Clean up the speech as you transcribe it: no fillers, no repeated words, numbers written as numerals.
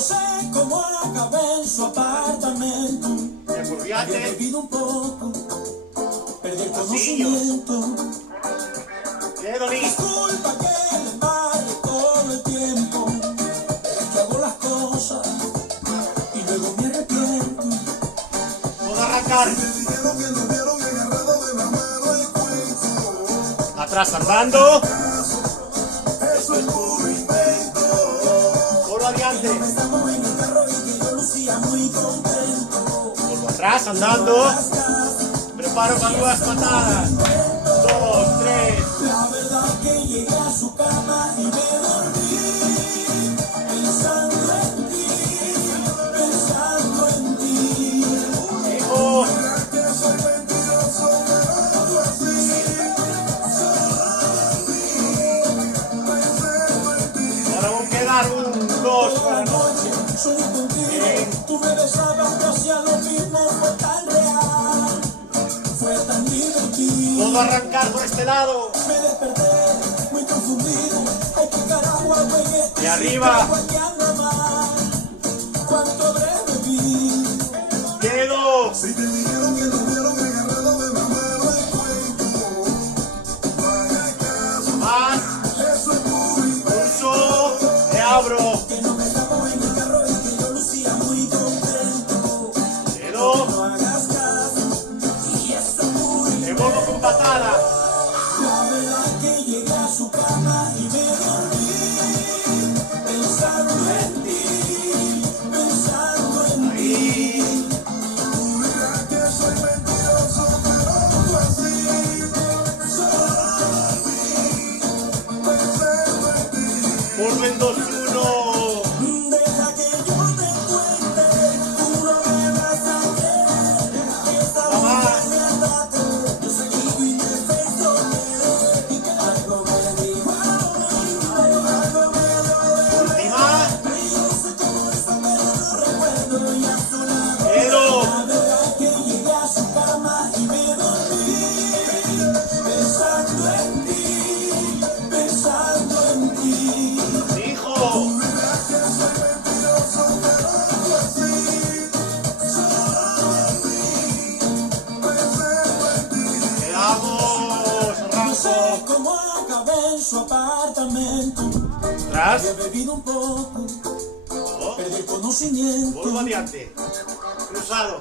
No sé cómo acabé en su apartamento. Había bebido un poco, perdí el conocimiento. Disculpa que le embargue todo el tiempo, es que hago las cosas y luego me arrepiento. Puedo arrancar. Atrás andando. Eso es puro invento. Vuelvo adelante. Estamos en el carro y que yo lucía muy contento. Vuelvo atrás andando. Preparo para nuevas patadas. 2, 3. La verdad que llegué a su cama y me dormí pensando en ti, pensando en ti. Hijo. Ahora vamos a quedar 1, 2 para la noche. Soñé contigo, tú me besabas, yo hacía lo mismo, fue tan real, fue tan divertido. Puedo arrancar por este lado. Me desperté muy confundido, ay qué carajo hago en este De arriba. sitio, aquí ando mal, cuánto breve vi. Quedo. Si te dijeron que nos vieron agarrados de la mano de cuento, no hagas caso, Más. eso es puro invento. Pulso. Te abro. Que no me estamos en el carro y que yo lucía muy contento. Quedo. No hagas caso, y eso es puro Me vuelvo con patada. La verdad que llegué a su cama y me dormí pensando en ti, pensando en ti. Tú dirás que soy mentiroso, pero no fue así. Solo a mí, pensando en ti. Vuelvo en 2, 1. Deja que yo te cuente, tú no me vas a creer. Esta mujer me ataca, yo seguí mi defecto, y que algo me dijo, algo me duele. Última. Y yo sé cómo eso, pero no recuerdo ya su lado. Quedo. La verdad que llegué a su cama y me dormí pensando en ti, pensando en ti. Hijo. Tú dirás que soy mentiroso, pero no fue así. Solo a mí, pensando en ti. Quedamos. No sé Arranco. cómo acabé en su apartamento. Atrás. Había bebido un poco, Oh. perdí el conocimiento. Vuelvo adelante. Cruzado.